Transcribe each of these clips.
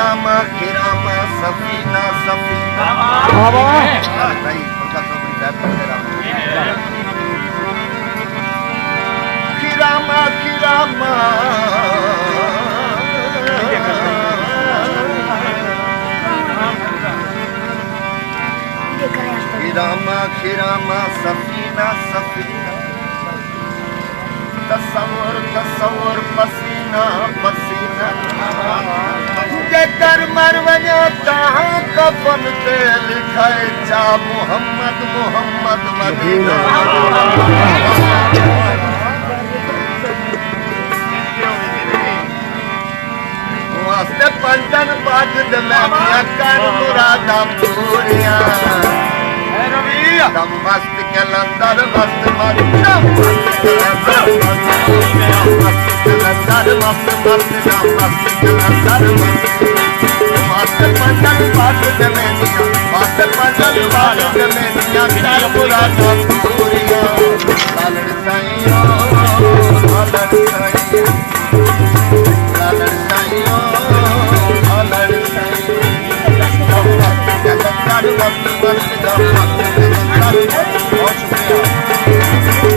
खिरामा खिरामा सफीना सफीना भाई उनका तो बड़ी बात कर रहा हूँ खिरामा खिरामा खिरामा खिरामा सफीना सफीना तस्वर तस्वर पसीना पसीना जेकर मर वजो तहाँ कफन पे लिखाए चा मोहम्मद मोहम्मद मदीना वास्ते पंचन बाग दमेनिया कर मुरादा पूरिया दम मस्त के लंदर मस्त मस्त दम मस्त के लंदर मस्त मस्त दम मस्त के लंदर मस्त पंचन बाग दमेनिया मस्त पंचन बाग दमेनिया कर मुरादा पूरिया लालड़ साईं लालड़ साईं लालड़ साईं लालड़ साईं दम मस्त के लंदर मस्त मस्त दम मस्त बहुत शुक्रिया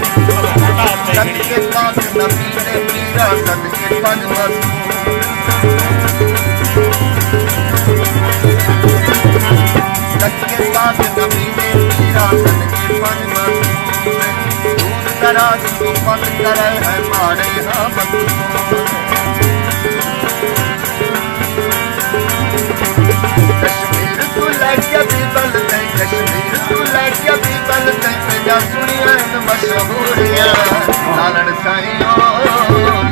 सत के पास नबी ने मीरा सत के पद सत के पास नबी ने मीरा सत के पद दराज को बंद करे है मारे यहाँ कश्मीर तू लैके भी बलते कश्मीर तू लैके भी बलते मेरा सुनिया इन मशहूरिया लालड़ साईं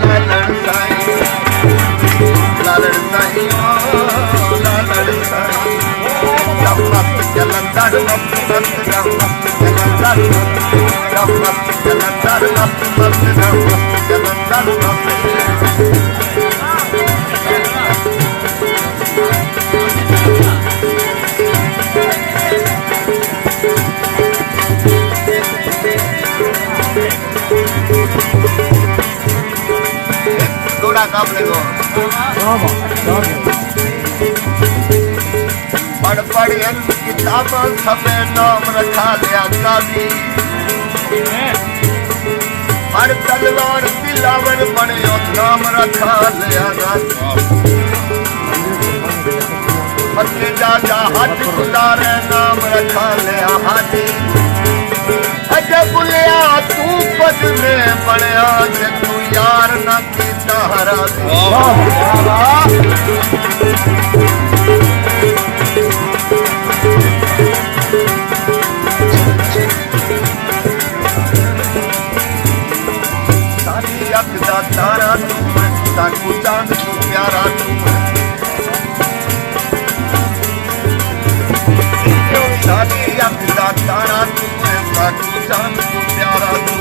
लालड़ साईं लालड़ साईं लालड़ साईं दम मस्त जलंधर मस्त मस्त दम मस्त जलंधर दम मस्त जलंधर मस्त मस्त दम मस्त जलंधर मस्त थोड़ा काम लगो पढ़ पढ़ किताबों सबे नाम रखा लिया काजी हर तलवार दिलावर बने नाम रखा लिया पत्ते जाजा हाथ गुजारे नाम रखा लिया हाजी अजय बुलिया तू पद में बनया जे तू यार ना की सहारा तारा तू साकू चांद तू प्यारा तू सादी अखदा तारा तू साकू चांद तू प्यारा तू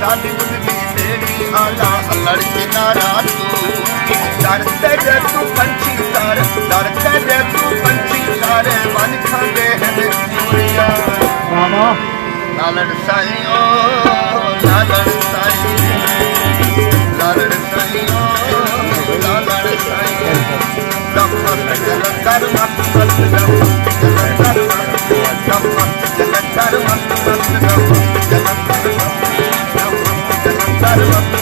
सादी बुद्धि तेरी आला लड़के नारा तू डरते जे तू पंछी सारे डरते जे तू पंछी सारे मन खांदे हैं चूरिया लालड़ साईं ओ लालड़ साईं लालड़ साईं लालड़ साईं दम मस्त जलंधर मस्त मस्त दम जलंधर मस्त दम मस्त जलंधर मस्त मस्त दम जलंधर मस्त